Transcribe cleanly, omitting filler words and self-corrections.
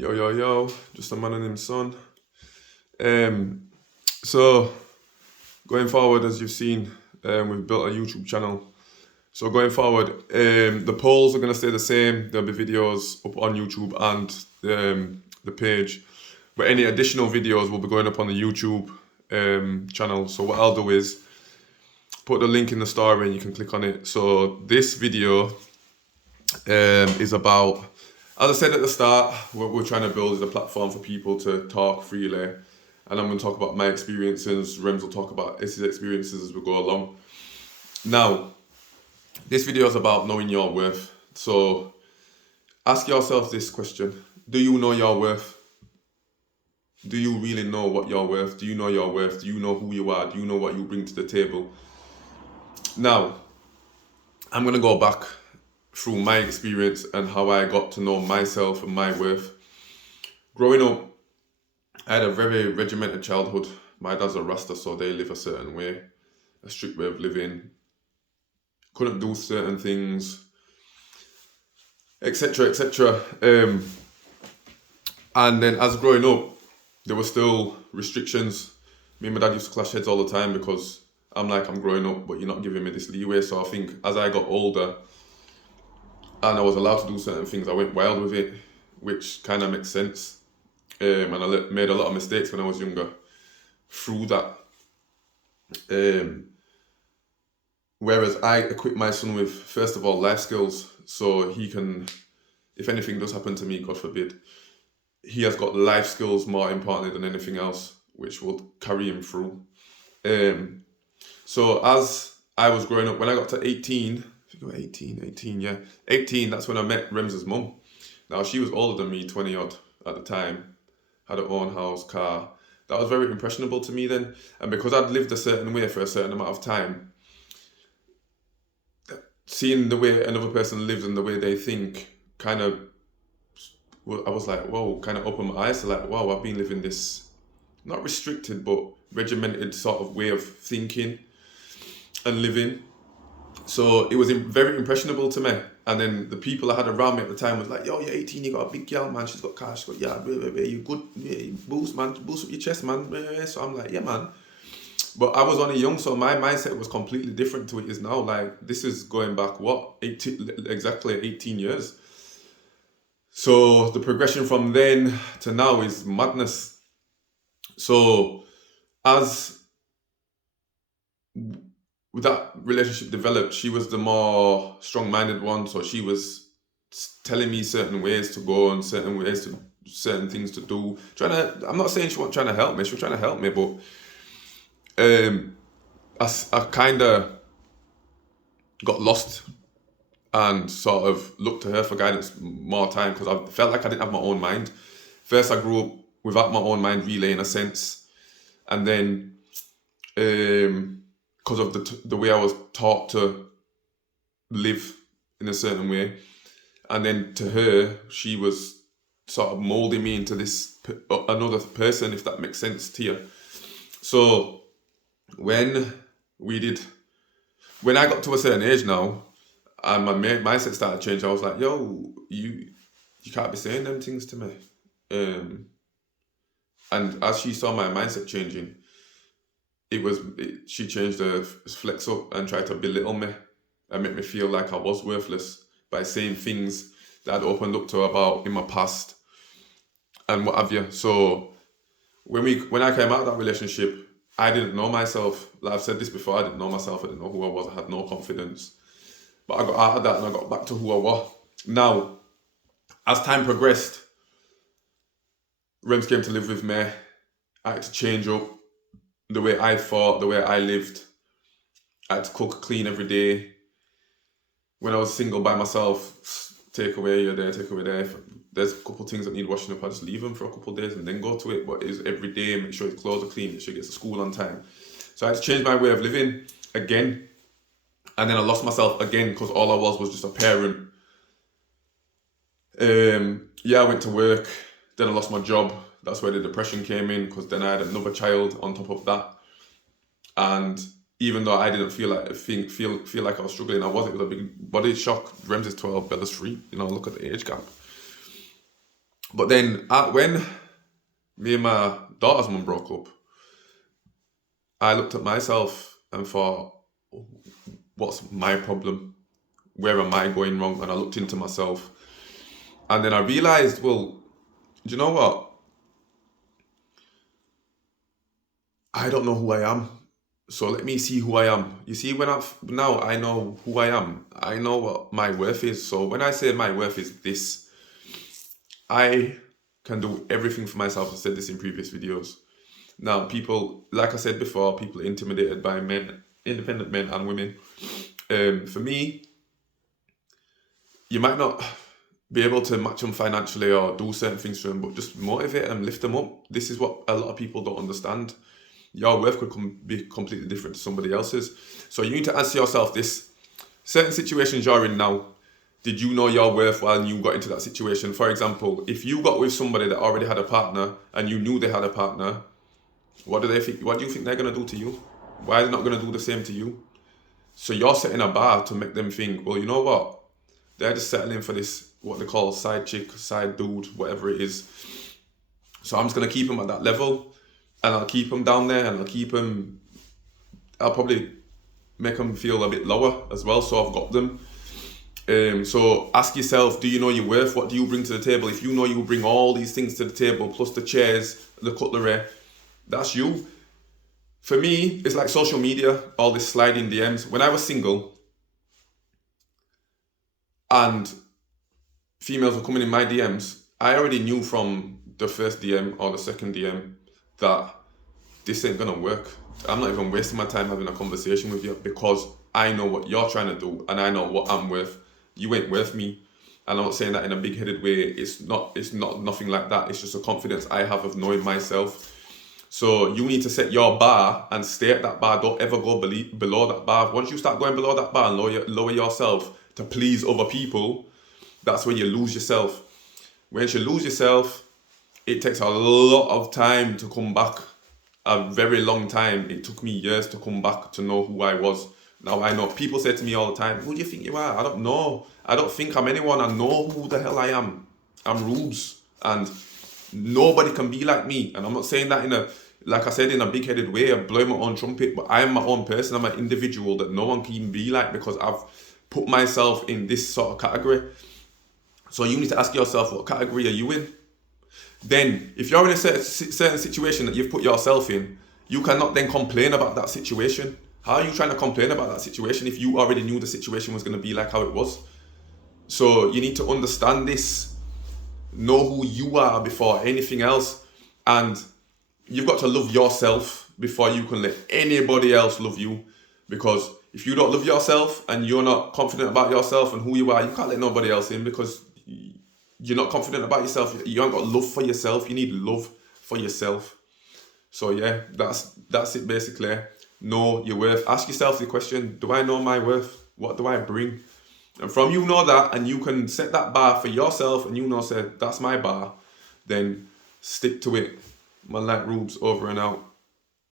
Yo, Justamanandhisson. So going forward, as you've seen, we've built a YouTube channel. So going forward, the polls are going to stay the same. There'll be videos up on YouTube and the page, but any additional videos will be going up on the YouTube channel. So what I'll do is put the link in the story and you can click on it. So this video is about, as I said at the start, what we're trying to build is a platform for people to talk freely. And I'm going to talk about my experiences. Rems will talk about his experiences as we go along. Now, this video is about knowing your worth. So ask yourself this question. Do you know your worth? Do you really know what you're worth? Do you know your worth? Do you know who you are? Do you know what you bring to the table? Now, I'm going to go back through my experience and how I got to know myself and my worth. Growing up, I had a very regimented childhood. My dad's a Rasta, so they live a certain way, a strict way of living. Couldn't do certain things, etc., etc. And then as growing up, there were still restrictions. Me and my dad used to clash heads all the time because I'm growing up, but you're not giving me this leeway. So I think as I got older and I was allowed to do certain things, I went wild with it, which kind of makes sense. And I made a lot of mistakes when I was younger through that. Whereas I equip my son with, first of all, life skills, so he can, if anything does happen to me, God forbid, he has got life skills more importantly than anything else, which will carry him through. So as I was growing up, when I got to 18, I think I was 18, that's when I met Rems's mum. Now, she was older than me, 20 odd at the time, had her own house, car. That was very impressionable to me then. And because I'd lived a certain way for a certain amount of time, seeing the way another person lives and the way they think I was like, whoa, kind of opened my eyes to like, wow, I've been living this, not restricted, but regimented sort of way of thinking and living. So it was very impressionable to me. And then the people I had around me at the time was like, yo, you're 18, you got a big girl, man. She's got cash, she's got, you good, you boost, man, boost up your chest, man. So I'm like, yeah, man. But I was only young, so my mindset was completely different to it is now. Like, this is going back, exactly 18 years. So the progression from then to now is madness. So as that relationship developed, she was the more strong-minded one. So she was telling me certain ways to go and certain things to do. I'm not saying she wasn't trying to help me. She was trying to help me, but I kind of got lost and sort of looked to her for guidance more time because I felt like I didn't have my own mind. First, I grew up without my own mind really, in a sense, and then because of the way I was taught to live in a certain way, and then to her, she was sort of molding me into this another person, if that makes sense to you. So when I got to a certain age now, and my mindset started to change, I was like, yo, you can't be saying them things to me. And as she saw my mindset changing, she changed the flex up and tried to belittle me and make me feel like I was worthless by saying things that I'd opened up to about in my past and what have you. So when I came out of that relationship, I didn't know myself. Like I've said this before, I didn't know myself. I didn't know who I was. I had no confidence. But I got out of that and I got back to who I was. Now, as time progressed, Rems came to live with me. I had to change up the way I thought, the way I lived. I had to cook, clean every day. When I was single by myself, take away here, there, take away there. If there's a couple of things that need washing up, I just leave them for a couple of days and then go to it. But it's every day, make sure his clothes are clean, make sure he gets to school on time. So I had to change my way of living again. And then I lost myself again because all I was just a parent. I went to work, then I lost my job. That's where the depression came in because then I had another child on top of that. And even though I didn't feel like I was struggling, I was. It was a big body shock. Rems is 12, Bella's 3. Look at the age gap. But then when me and my daughter's mum broke up, I looked at myself and thought, what's my problem? Where am I going wrong? And I looked into myself. And then I realized, well, do you know what? I don't know who I am. So let me see who I am. You see, now I know who I am. I know what my worth is. So when I say my worth is this, I can do everything for myself. I said this in previous videos. Now, people, like I said before, people are intimidated by men, independent men and women. For me, you might not be able to match them financially or do certain things for them, but just motivate them, lift them up. This is what a lot of people don't understand. Your worth could be completely different to somebody else's. So you need to answer yourself this. Certain situations you're in now, did you know your worth while you got into that situation? For example, if you got with somebody that already had a partner and you knew they had a partner, what do they think? What do you think they're going to do to you? Why are they not going to do the same to you? So you're setting a bar to make them think, well, you know what? They're just settling for this, what they call side chick, side dude, whatever it is. So I'm just going to keep them at that level, and I'll keep them down there, and I'll probably make them feel a bit lower as well, so I've got them. So ask yourself, do you know your worth? What do you bring to the table? If you know you bring all these things to the table, plus the chairs, the cutlery, that's you. For me, it's like social media, all this sliding DMs. When I was single and females were coming in my DMs, I already knew from the first DM or the second DM that this ain't gonna work. I'm not even wasting my time having a conversation with you because I know what you're trying to do and I know what I'm worth. You ain't worth me. And I'm not saying that in a big-headed way. It's not nothing like that. It's just a confidence I have of knowing myself. So you need to set your bar and stay at that bar. Don't ever go below that bar. Once you start going below that bar and lower yourself to please other people, that's when you lose yourself. Once you lose yourself, it takes a lot of time to come back. A very long time. It took me years to come back to know who I was. Now I know. People say to me all the time, who do you think you are? I don't know. I don't think I'm anyone. I know who the hell I am. I'm Rubes. And nobody can be like me. And I'm not saying that like I said, in a big-headed way. I'm blowing my own trumpet. But I am my own person. I'm an individual that no one can even be like because I've put myself in this sort of category. So you need to ask yourself, what category are you in? Then, if you're in a certain situation that you've put yourself in, you cannot then complain about that situation. How are you trying to complain about that situation if you already knew the situation was going to be like how it was? So you need to understand this, know who you are before anything else, and you've got to love yourself before you can let anybody else love you. Because if you don't love yourself and you're not confident about yourself and who you are, you can't let nobody else in because you're not confident about yourself. You haven't got love for yourself. You need love for yourself. So yeah, that's it basically. Know your worth. Ask yourself the question, do I know my worth? What do I bring? And from you know that, and you can set that bar for yourself, and you know, say, that's my bar, then stick to it. Man like Rubes, over and out.